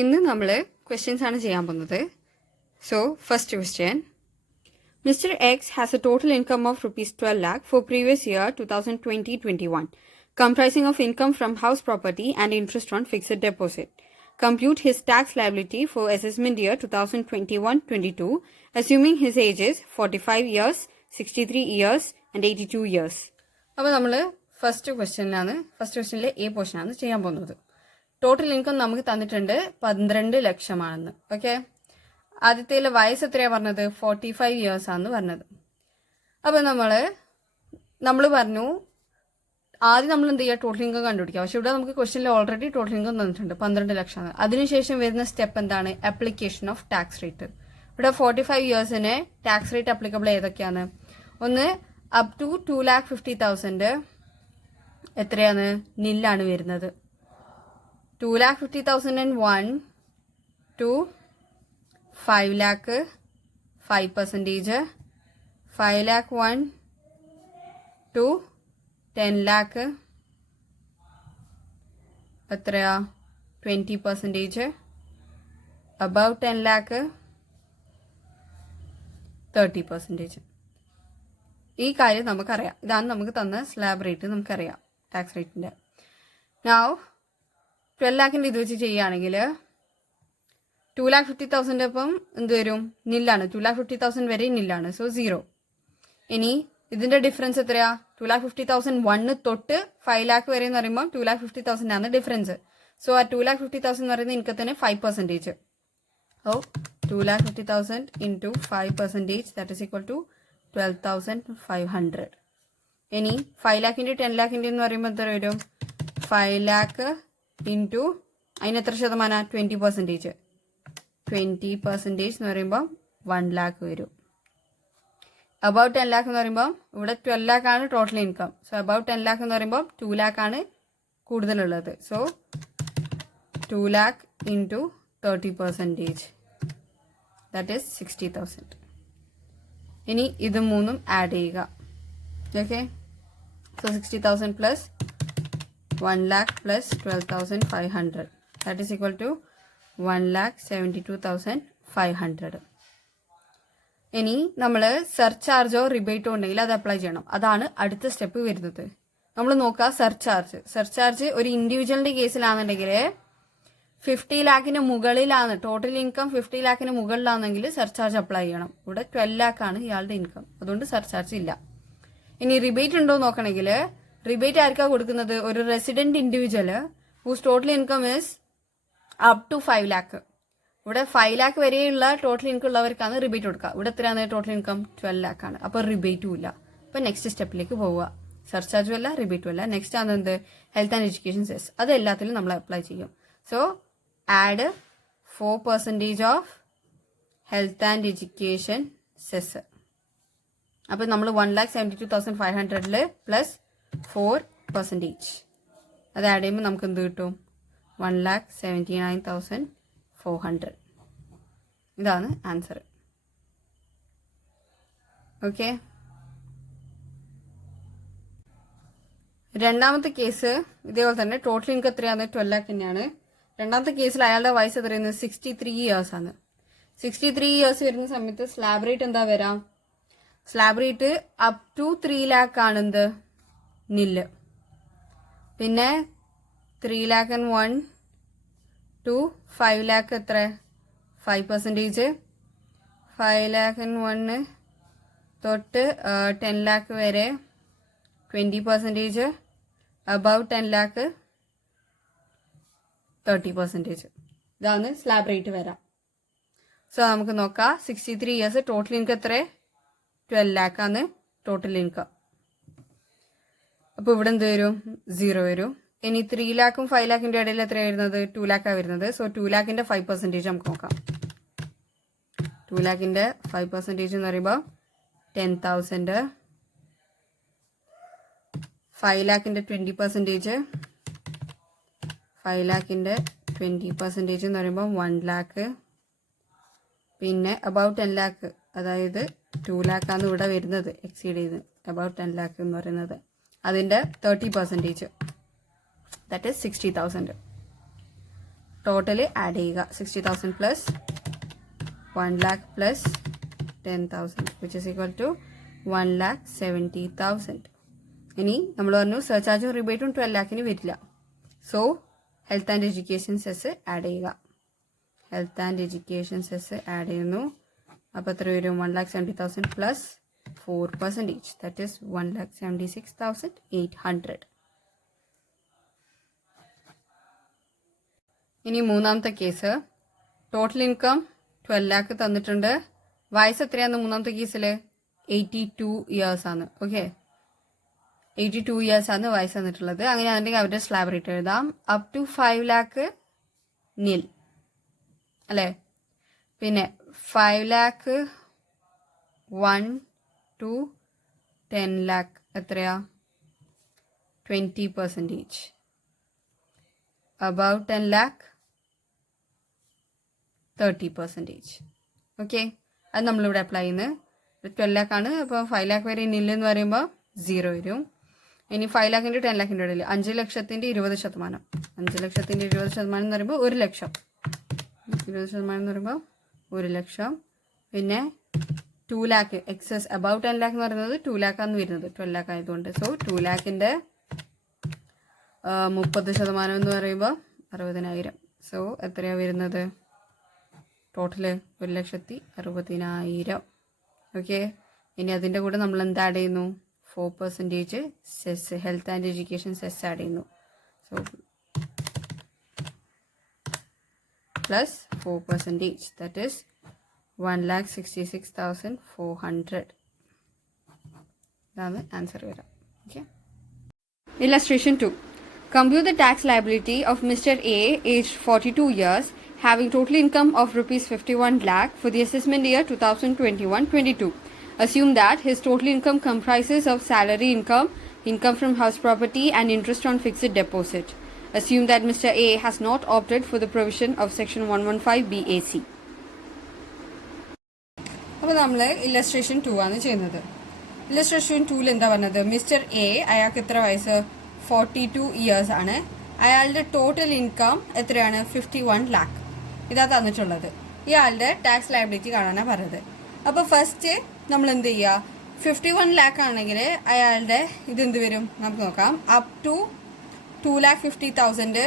ഇന്ന് നമ്മൾ ക്വസ്റ്റ്യൻസ് ആണ് ചെയ്യാൻ പോകുന്നത്. So first question, Mr. X has a total income of rupees 12 lakh for previous year 2020-21, comprising of income from house property and interest on fixed deposit. Compute his tax liability for assessment year 2021-22, assuming his age is 45 years, 63 years and 82 years. അപ്പോൾ നമ്മൾ first ക്വസ്റ്റ്യനിലെ A പോർഷനാണ് ചെയ്യാൻ പോകുന്നത്. Total income നമുക്ക് തന്നിട്ടുണ്ട് 12 ലക്ഷമാണെന്ന്. Okay, ആദ്യത്തേലെ വയസ്സ് എത്രയാണ് പറഞ്ഞത്? 45 ഇയേഴ്സ് ആണെന്ന് പറഞ്ഞത്. അപ്പോൾ നമ്മൾ പറഞ്ഞു ആദ്യം നമ്മൾ എന്ത് ചെയ്യുക, ടോട്ടൽ ഇൻകം കണ്ടുപിടിക്കുക. പക്ഷെ ഇവിടെ നമുക്ക് ക്വസ്റ്റ്യനിൽ ഓൾറെഡി ടോട്ടൽ ഇൻകം തന്നിട്ടുണ്ട് 12 ലക്ഷമാണ്. അതിനുശേഷം വരുന്ന സ്റ്റെപ്പ് എന്താണ്? Application of tax rate. ഇവിടെ 45 ഇയേഴ്സിന് ടാക്സ് റേറ്റ് അപ്ലിക്കബിൾ ഏതൊക്കെയാണ്? ഒന്ന്, അപ് ടു 2,50,000 എത്രയാണ്? നില്ലാണ് വരുന്നത്. 2,50,001 to 5 lakh 5%, 5 lakh 1 to 10 lakh എത്രയാ? 20%, above 10 lakh 30%. ഈ കാര്യം നമുക്കറിയാം. ഇതാണ് നമുക്ക് തന്ന സ്ലാബ് റേറ്റ്, നമുക്കറിയാം ടാക്സ് റേറ്റിൻ്റെ. നൗ 12 ലാഖിൻ്റെ ഇത് വെച്ച് ചെയ്യുകയാണെങ്കിൽ 2,50,000 അപ്പം എന്ത് വരും? നില്ലാണ്. 2,50,000 വരെ നില്ലാണ്. സോ 0. ഇനി ഇതിന്റെ ഡിഫറൻസ് എത്രയാ? 2,50,001 തൊട്ട് 5 ലാഖ് വരെ എന്ന് പറയുമ്പോൾ 2,50,000 ആണ് ഡിഫറൻസ്. സോ ആ 2,50,000 എന്ന് പറയുന്ന ഇൻകത്തിന് 5%. ഓ 2,50,000 into 5%, that is equal to 12,500. ഇനി 5 ലാഖിൻ്റെ 10 ലാഖിൻ്റെ എന്ന് പറയുമ്പോൾ എത്ര വരും? 5 ലാഖ് ഇൻറ്റു അതിന് എത്ര ശതമാനം? 20%. 20% എന്ന് പറയുമ്പോൾ 1 ലാഖ് വരും. അബൌട്ട് 10 ലാഖ് എന്ന് പറയുമ്പോൾ ഇവിടെ 12 ലാഖ് ആണ് total income. So about 10 lakh എന്ന് പറയുമ്പോൾ 2 ലാഖ് ആണ് കൂടുതലുള്ളത്. So 2 lakh into 30%, that is 60,000. ഇനി ഇത് മൂന്നും ആഡ് ചെയ്യുക. Okay, so 60,000 plus 1 lakh plus 12,500, that is equal to 1,72,500. ഇനി നമ്മൾ സർചാർജോ റിബേറ്റോ ഉണ്ടെങ്കിൽ അത് അപ്ലൈ ചെയ്യണം. അതാണ് അടുത്ത സ്റ്റെപ്പ് വരുന്നത്. നമ്മൾ നോക്കുക സർചാർജ് ഒരു ഇൻഡിവിജ്വലിന്റെ കേസിലാണെന്നുണ്ടെങ്കിൽ 50 ലാഖിന് മുകളിലാണ് ടോട്ടൽ ഇൻകം, 50 ലാഖിന് മുകളിലാണെങ്കിൽ സർചാർജ് അപ്ലൈ ചെയ്യണം. ഇവിടെ 12 ലാഖ് ആണ് ഇയാളുടെ ഇൻകം, അതുകൊണ്ട് സർചാർജ് ഇല്ല. ഇനി റിബേറ്റ് ഉണ്ടോ നോക്കണമെങ്കിൽ റിബേറ്റ് ആർക്കാ കൊടുക്കുന്നത്? ഒരു resident individual whose total income is up to 5 lakh. ഇവിടെ 5 ലാഖ് വരെയുള്ള ടോട്ടൽ ഇൻകം ഉള്ളവർക്കാണ് റിബേറ്റ് കൊടുക്കുക. ഇവിടെ എത്രയാണ് ടോട്ടൽ ഇൻകം? 12 ലാഖ് ആണ്. അപ്പോൾ റിബേറ്റും ഇല്ല. അപ്പോൾ നെക്സ്റ്റ് സ്റ്റെപ്പിലേക്ക് പോവുക. സർചാർജും അല്ല, റിബേറ്റും അല്ല. നെക്സ്റ്റ് ആണ് എന്ത്? Health and education cess. അത് എല്ലാത്തിലും നമ്മൾ അപ്ലൈ ചെയ്യും. So add 4% of health and education cess. അപ്പോൾ നമ്മൾ 1,72,500 പ്ലസ് 4%. അത് ആഡ് ചെയ്യുമ്പോൾ നമുക്ക് എന്ത് കിട്ടും? 1,79,400. ഇതാണ് ആൻസർ. ഓക്കെ, രണ്ടാമത്തെ കേസ് ഇതേപോലെ തന്നെ ടോട്ടൽ ഇൻകം എത്രയാണ്? 12 ലാഖ് തന്നെയാണ്. രണ്ടാമത്തെ കേസിൽ അയാളുടെ വയസ്സ് എത്രയാണ്? 63 ഇയേഴ്സ് ആണ്. 63 ഇയേഴ്സ് വരുന്ന സമയത്ത് സ്ലാബ് റേറ്റ് എന്താ വരാം? Slab rate up to 3 lakh ആണ് എന്ത്? നില്ല്. പിന്നെ 3,01 to 5 ലാഖ് എത്ര? 5%. 5,01 തൊട്ട് 10 ലാഖ് വരെ 20%, അബവ് 10 ലാഖ് 30%. ഇതാണ് സ്ലാബ് റേറ്റ് വരാം. സോ നമുക്ക് നോക്കാം. 63 ഇയേഴ്സ് ടോട്ടൽ ഇൻകം എത്ര? 12 ലാഖ് ആണ് ടോട്ടൽ ഇൻകം. അപ്പോൾ ഇവിടെ എന്ത് വരും? 0 വരും. ഇനി 3 ലാഖും 5 ലാഖിന്റെ ഇടയിൽ എത്രയാണ് വരുന്നത്? 2 ലാഖാണ് വരുന്നത്. സോ 2 ലാഖിന്റെ 5% നമുക്ക് നോക്കാം. 2 ലാഖിന്റെ 5% എന്ന് പറയുമ്പോൾ 10,000. 5 ലാഖിന്റെ 20%, 5 ലാഖിന്റെ 20% എന്ന് പറയുമ്പോൾ 1 ലാഖ്. പിന്നെ അബൌട്ട് 10 ലാഖ്, അതായത് 2 ലാഖാണ് ഇവിടെ വരുന്നത്, എക്സീഡ് ചെയ്ത് അബൌട്ട് 10 ലാഖ് എന്ന് പറയുന്നത്. അതിൻ്റെ 30%, that is 60,000. ടോട്ടൽ ആഡ് ചെയ്യുക. 60,000 plus 1 lakh plus 10,000 which is equal to 1,70,000. ഇനി നമ്മൾ പറഞ്ഞു സർച്ച് ചാർജും റിബേറ്റും 12 lakhന് വരില്ല. So health and education cess add ചെയ്യുക. Health and education cess add ചെയ്യുന്നു. അപ്പോൾ എത്ര വരും? 1,70,000 പ്ലസ് 4%. That is 1,76,800. ഇനി മൂന്നാമത്തെ കേസ്, ടോട്ടൽ ഇൻകം 12 lakh തന്നിട്ടുണ്ട്. വയസ്സ് എത്രയാന്ന് മൂന്നാമത്തെ കേസിൽ? 82 years ആണ്. ഓക്കെ, 82 years ആണ് വയസ്സ് തന്നിട്ടുള്ളത്. അങ്ങനെയാണെന്നുണ്ടെങ്കിൽ അവരുടെ സ്ലാബ് റേറ്റ് എഴുതാം. അപ് ടു 5 lakh നിൽ അല്ലേ. പിന്നെ 5 lakh 1 to 10 lakh എത്രയാ? 20%. above 10 lakh 30%. ഓക്കെ, അത് നമ്മളിവിടെ അപ്ലൈ ചെയ്യുന്നത്. 12 lakh ആണ്. അപ്പോൾ 5 lakh വരെ നില്ലെന്ന് പറയുമ്പോൾ 0 വരും. ഇനി 5 lakh 10 lakh ഇടയിൽ 5 ലക്ഷത്തിൻ്റെ 20%. 5 ലക്ഷത്തിൻ്റെ 20% എന്ന് പറയുമ്പോൾ 1 ലക്ഷം. 20% എന്ന് പറയുമ്പോൾ 1 ലക്ഷം. പിന്നെ 2 lakh എക്സസ് അബവ് 10 lakh എന്ന് പറയുന്നത് 2 lakh ആണ് വരുന്നത് 12 lakh ആയതുകൊണ്ട്. സോ 2 lakhന്റെ 30% എന്ന് പറയുമ്പോൾ 60,000. സോ എത്രയാണ് വരുന്നത്? ടോട്ടല് 1,60,000. ഓക്കെ, ഇനി അതിൻ്റെ കൂടെ നമ്മൾ എന്ത് ആഡ് ചെയ്യുന്നു? 4% cess, health and education cess add ചെയ്യുന്നു. So plus 4%, that is 1,66,400. ഇതാണ് ആൻസർ വരാം. Okay. Illustration 2. Compute the tax liability of Mr. A, aged 42 years, having total income of rupees 51 lakh for the assessment year 2021-22. Assume that his total income comprises of salary income, income from house property and interest on fixed deposit. Assume that Mr. A has not opted for the provision of section 115 BAC. അപ്പോൾ നമ്മൾ illustration 2 ആണ് ചെയ്യുന്നത്. Illustration 2ൽ എന്താ പറഞ്ഞത്? Mister A, അയാൾക്ക് എത്ര വയസ്സ്? 42 years ആണ്. അയാളുടെ ടോട്ടൽ ഇൻകം എത്രയാണ്? 51 lakh. ഇതാ തന്നിട്ടുള്ളത്. ഇയാളുടെ ടാക്സ് ലയബിലിറ്റി കാണാനാണ് പറഞ്ഞത്. അപ്പോൾ ഫസ്റ്റ് നമ്മൾ എന്ത് ചെയ്യുക? 51 lakh ആണെങ്കിൽ അയാളുടെ ഇതെന്ത് വരും നമുക്ക് നോക്കാം. അപ് ടു 2,50,000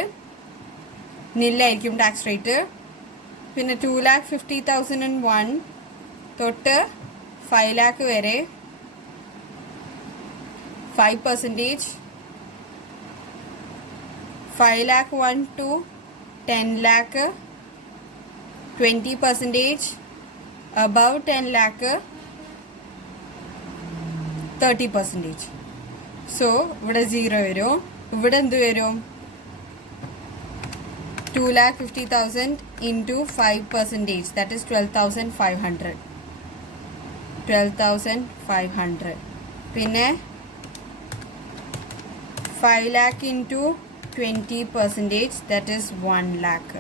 നില്ലായിരിക്കും ടാക്സ് റേറ്റ്. പിന്നെ 2,50,001 തൊട്ട് 5 lakh വരെ 5%. 5 lakh 1 to 10 lakh 20%. above 10 lakh 30%. So ഇവിടെ 0 വരും. ഇവിടെ എന്ത് വരും? 2,50,000 into 5%, that is 12,500. 12,500. പിന്നെ 5 lakh into 20%, that is 1 lakh.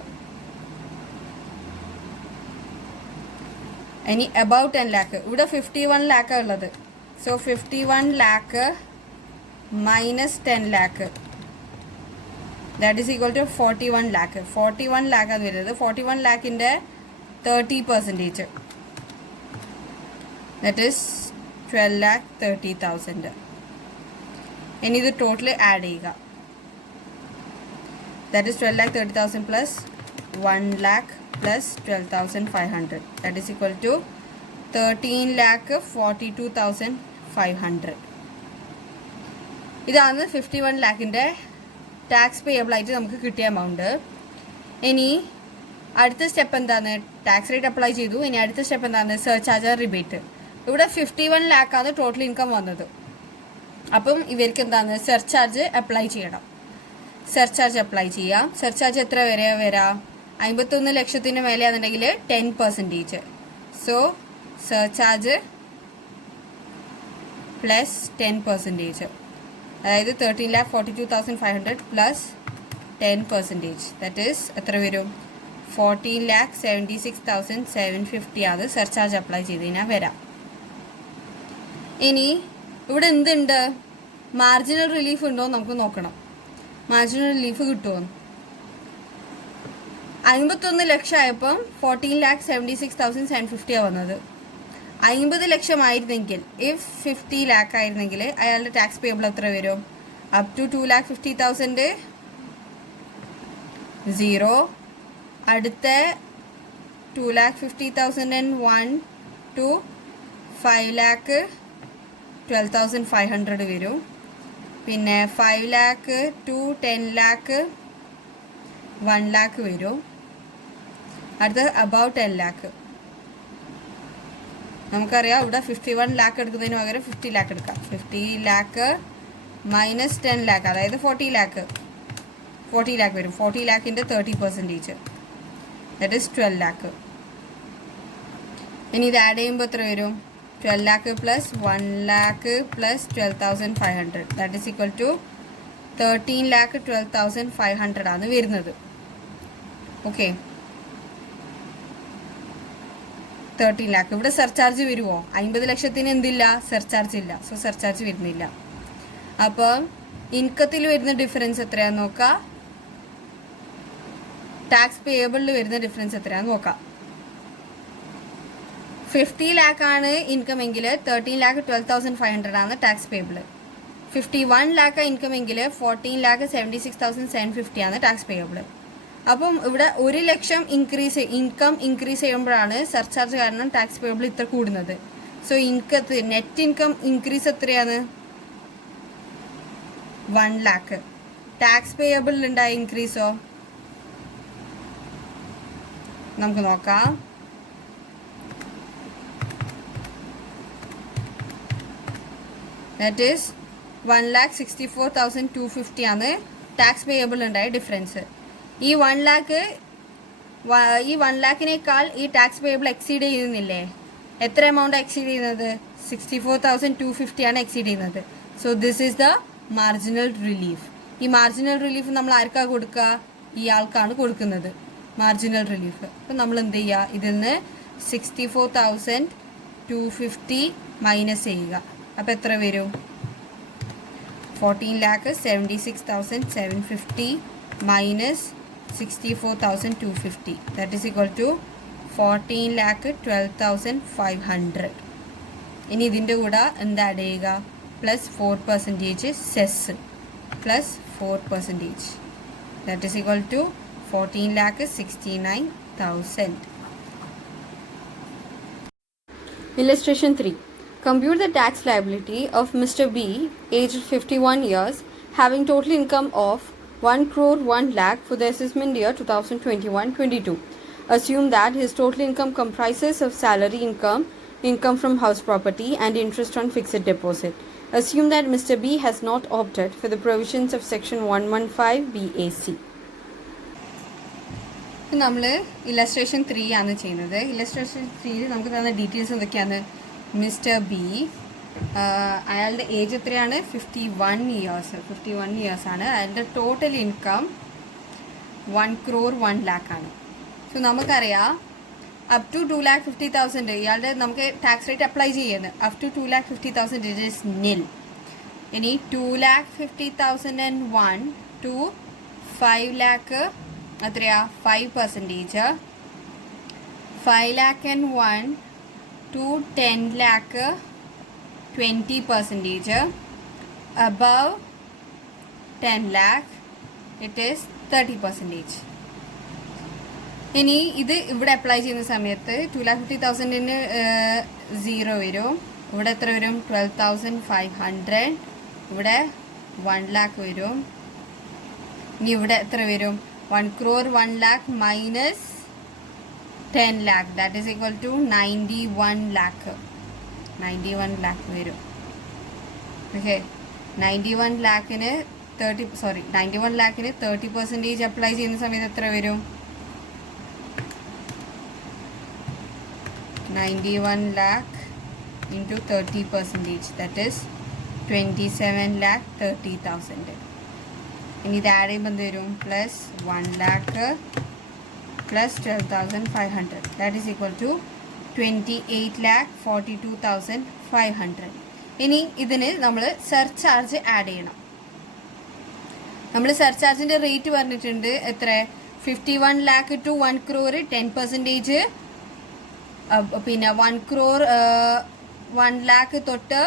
ഇനി above 10 lakh ഇവിടെ 51 lakh ഉള്ളത്. So 51 lakh minus 10 lakh, that is equal to 41 lakh. 41 lakh ആണ് വരുന്നത്. 41 lakhന്റെ 30%, that is 12,30,000. ഇനി ഇത് ടോട്ടൽ ആഡ് ചെയ്യുക. that is 12,30,000 plus 1 lakh plus 12,500, that is equal to 13,42,500. ഇതാണ് 51 lakhന്റെ tax payable ആയിട്ട് നമുക്ക് കിട്ടിയ എമൗണ്ട്. ഇനി അടുത്ത സ്റ്റെപ്പ് എന്താണ്? ടാക്സ് റേറ്റ് അപ്ലൈ ചെയ്തു. ഇനി അടുത്ത സ്റ്റെപ്പ് എന്താണ്? Surcharge rebate. ഇവിടെ 51 lakh ആണ് ടോട്ടൽ ഇൻകം വന്നത്. അപ്പം ഇവർക്ക് എന്താണ്? സർചാർജ് അപ്ലൈ ചെയ്യണം. സർചാർജ് അപ്ലൈ ചെയ്യാം. സർചാർജ് എത്ര വരെ വരാം? 51 ലക്ഷത്തിന് മേലെയാണെന്നുണ്ടെങ്കിൽ 10%. സോ സർചാർജ് പ്ലസ് 10%, അതായത് 13,42,500 പ്ലസ് 10%, ദാറ്റ് ഈസ് എത്ര വരും? 14,76,750 ആണ് സർചാർജ് അപ്ലൈ ചെയ്ത് കഴിഞ്ഞാൽ വരാം. ഇനി ഇവിടെ എന്തുണ്ട്? മാർജിനൽ റിലീഫ് ഉണ്ടോ നമുക്ക് നോക്കണം. മാർജിനൽ റിലീഫ് കിട്ടുമോ? 51 ലക്ഷം ആയപ്പം 14,76,750 വന്നത്. 50 ലക്ഷം ആയിരുന്നെങ്കിൽ, ഇഫ് 50 ലാക്ക് ആയിരുന്നെങ്കിൽ അയാളുടെ ടാക്സ് പേയബിൾ എത്ര വരും? അപ് ടു 2,50,000 0, അടുത്ത 2,50,001 to 5,12,500 വരും. പിന്നെ 5 lakh to 10 lakh 1 lakh വരും. അടുത്ത അബൌട്ട് 10 lakh. നമുക്കറിയാം ഇവിടെ 51 lakh എടുക്കുന്നതിന് പകരം 50 lakh എടുക്കാം. 50 lakh മൈനസ് 10 lakh, അതായത് 40 lakh. 40 lakh വരും. 40 lakhൻ്റെ 30%, ദാറ്റ് ഈസ് 12 lakh. ഇനി ഇത് ആഡ് ചെയ്യുമ്പോൾ എത്ര വരും? 12 lakh plus 1 lakh plus 12,500, that is equal to 13,12,500 ആണ് വരുന്നത്. Okay, 13 lakh. ഇവിടെ സർചാർജ് വരുമോ? 50 ലക്ഷത്തിന് എന്തില്ല? സർചാർജ് ഇല്ല. സോ സർചാർജ് വരുന്നില്ല. അപ്പം ഇൻകത്തിൽ വരുന്ന ഡിഫറൻസ് എത്രയാണെന്ന് നോക്കാം. ടാക്സ് പേയബിളിൽ വരുന്ന ഡിഫറൻസ് എത്രയാണെന്ന് നോക്കാം. 50 lakh ആണ് ഇൻകം എങ്കിൽ 13,12,500 ആണ് ടാക്സ് പേയബിൾ. 51 lakh ഇൻകം എങ്കിൽ 14,76,750 ആണ് ടാക്സ് പേയബിൾ. അപ്പം ഇവിടെ 1 ലക്ഷം ഇൻകം ഇൻക്രീസ് ചെയ്യുമ്പോഴാണ് സർചാർജ് കാരണം ടാക്സ് പേയബിൾ ഇത്ര കൂടുന്നത്. സോ നെറ്റ് ഇൻകം ഇൻക്രീസ് എത്രയാണ്? 1 lakh. ടാക്സ് പേയബിളിൽ ഉണ്ടായ ഇൻക്രീസോ നമുക്ക് നോക്കാം. ദാറ്റ് ഈസ് 1,64,250 ആണ് ടാക്സ് പേയബിൾ ഉണ്ടായ ഡിഫറൻസ്. ഈ 1 lakhനേക്കാൾ ഈ ടാക്സ് പേയബിൾ എക്സീഡ് ചെയ്യുന്നില്ലേ? എത്ര എമൗണ്ട് എക്സീഡ് ചെയ്യുന്നത്? 64,250 ആണ് എക്സീഡ് ചെയ്യുന്നത്. So this is the marginal relief. ഈ മാർജിനൽ റിലീഫ് നമ്മൾ ആർക്കാണ് കൊടുക്കുക? ഇയാൾക്കാണ് കൊടുക്കുന്നത് മാർജിനൽ റിലീഫ്. അപ്പം നമ്മൾ എന്ത് ചെയ്യുക? ഇതിൽ നിന്ന് 64,250 മൈനസ് ചെയ്യുക. അപ്പം എത്ര വരും? 14,76,750 minus 64,250, that is equal to 14,12,500. ഇനി ഇതിൻ്റെ കൂടെ എന്താ ആഡ് ചെയ്യുക? Plus 4% cess plus 4%, that is equal to 14,69,000. Illustration 3. Compute the tax liability of Mr. B, aged 51 years, having total income of 1 crore 1 lakh for the assessment year 2021-22. Assume that his total income comprises of salary income, income from house property, and interest on fixed deposit. Assume that Mr. B has not opted for the provisions of section 115 BAC. നമ്മൾ illustration 3 ആണ് ചെയ്യുന്നത്. Illustration 3 നമുക്ക് തന്ന details എന്തൊക്കെയാണ്? Mister B, അയാളുടെ age എത്രയാണ്? 51 years ആണ്. അയാളുടെ ടോട്ടൽ ഇൻകം 1 crore 1 lakh ആണ്. സോ നമുക്കറിയാം അപ് ടു 2,50,000 ഇയാളുടെ നമുക്ക് ടാക്സ് റേറ്റ് അപ്ലൈ ചെയ്യുന്നത്. അപ് ടു 2,50,000 ഇറ്റ് ഈസ് നിൽ. ഇനി 2,50,001 ടു 5 lakh എത്രയാ? 5%. 5,01 to 10 lakh 20%. Above 10 lakh it is 30%. ഇനി ഇത് ഇവിടെ അപ്ലൈ ചെയ്യുന്ന സമയത്ത് 2,50,000 0 വരും. ഇവിടെ എത്ര വരും? 12,500. ഇവിടെ 1 lakh വരും. ഇനി ഇവിടെ എത്ര വരും? 1 crore 1 lakh minus 10 lakh, that is equal to 91 lakh. 91 lakh വരും. ഓക്കെ, 91 lakhന് 30% അപ്ലൈ ചെയ്യുന്ന സമയത്ത് എത്ര വരും? 91 lakh into 30%, that is 27,30,000. ഇനി ഇത് ആഡ് ചെയ്യുമ്പോൾ എന്ത് വരും? Plus 1 lakh plus 12,500, that is equal to 28,42,500. ഇനി ഇതിന് നമ്മൾ സർചാർജ് ആഡ് ചെയ്യണം. നമ്മൾ സർചാർജിൻ്റെ റേറ്റ് പറഞ്ഞിട്ടുണ്ട് എത്ര? 51 lakh to 1 crore 10%. പിന്നെ 1 crore 1 lakh തൊട്ട്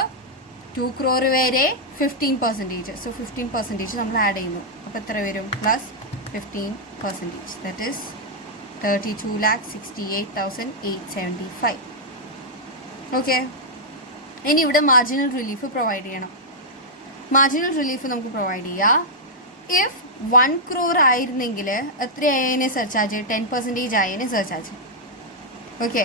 2 crore വരെ 15%. സോ 15% നമ്മൾ ആഡ് ചെയ്യുന്നു. അപ്പോൾ എത്ര വരും? പ്ലസ് 15%. That is 32,68,875. ഓക്കെ, ഇനി ഇവിടെ മാർജിനൽ റിലീഫ് പ്രൊവൈഡ് ചെയ്യണം. മാർജിനൽ റിലീഫ് നമുക്ക് പ്രൊവൈഡ് ചെയ്യാം. ഇഫ് 1 crore ആയിരുന്നെങ്കിൽ എത്രയായതിനെ സർചാർജ്? 10% ആയതിനെ സർചാർജ്. ഓക്കെ,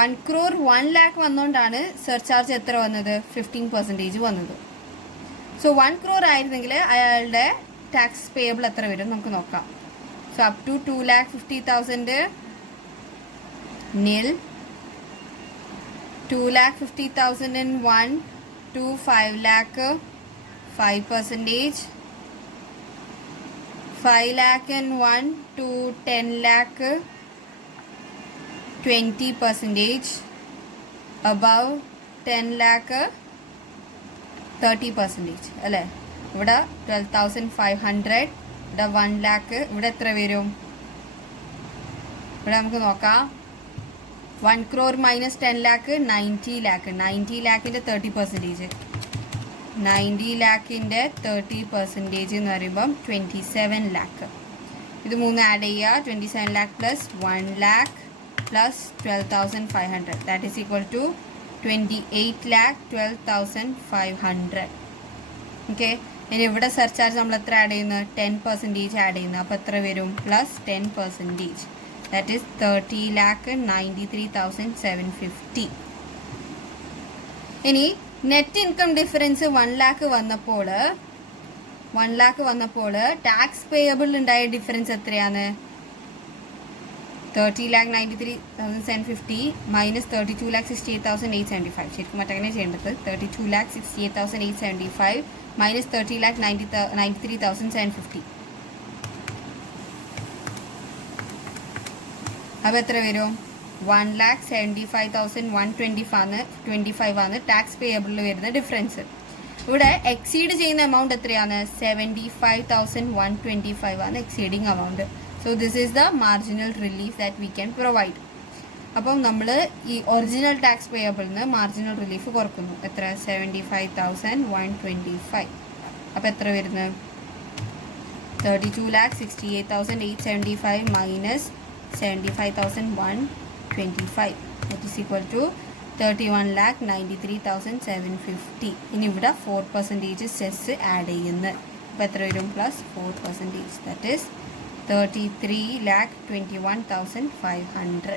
1 crore 1 lakh വന്നുകൊണ്ടാണ് സർചാർജ് എത്ര വന്നത്? 15% വന്നത്. സോ 1 crore ആയിരുന്നെങ്കിൽ അയാളുടെ ടാക്സ് പേയബിൾ എത്ര വരും നമുക്ക് നോക്കാം. So up to 2,50,000 nil, 2,50,001 to 5 lakh 5%, 5 lakh and 1 to 10 lakh 20%, above 10 lakh 30%. അല്ലേ? ഇവിടെ 12,500, ഇവിടെ 1 lakh, ഇവിടെ എത്ര വരും? ഇവിടെ നമുക്ക് നോക്കാം. 1 crore minus 10 lakh 90 lakh. 90 lakhിൻ്റെ 30%. 90 lakhിൻ്റെ 30% എന്ന് പറയുമ്പം 27 lakh. ഇത് മൂന്ന് ആഡ് ചെയ്യുക. 27 lakh plus 1 lakh plus 12,500. That is equal to 28,12,500. Okay, ഇനി ഇവിടെ സർചാർജ് നമ്മൾ എത്ര ആഡ് ചെയ്യുന്നത്? 10% ആഡ് ചെയ്യുന്നത്. അപ്പോൾ എത്ര വരും? പ്ലസ് 10%. That is 30,93,750. ഇനി നെറ്റ് ഇൻകം ഡിഫറൻസ് 1 lakh വന്നപ്പോൾ ടാക്സ് പേയബിൾ ഉണ്ടായ ഡിഫറൻസ് എത്രയാണ്? 30,93,750 മൈനസ് 32,68,875. ശരിക്കും മറ്റങ്ങനെ ചെയ്യേണ്ടത് 32,68,875 മൈനസ് 30,93,750. അപ്പോൾ എത്ര വരും? 1,75,125 ആണ് ടാക്സ് പേയബിളിൽ വരുന്ന ഡിഫറൻസ്. ഇവിടെ എക്സീഡ് ചെയ്യുന്ന എമൗണ്ട് എത്രയാണ്? 75,125 ആണ് exceeding amount. So this is the marginal relief that we can provide. അപ്പം നമ്മൾ ഈ ഒറിജിനൽ ടാക്സ് പേയബിളിൽ നിന്ന് മാർജിനൽ റിലീഫ് കുറക്കുന്നു. എത്ര? 75,125. അപ്പോൾ എത്ര വരുന്നത്? 32,68,875 minus 75,125. that is equal to 31,93,750. ഇനി ഇവിടെ 4% സെസ് ആഡ് ചെയ്യുന്നത്. അപ്പോൾ എത്ര വരും? പ്ലസ് 4%. That is 33,21,500.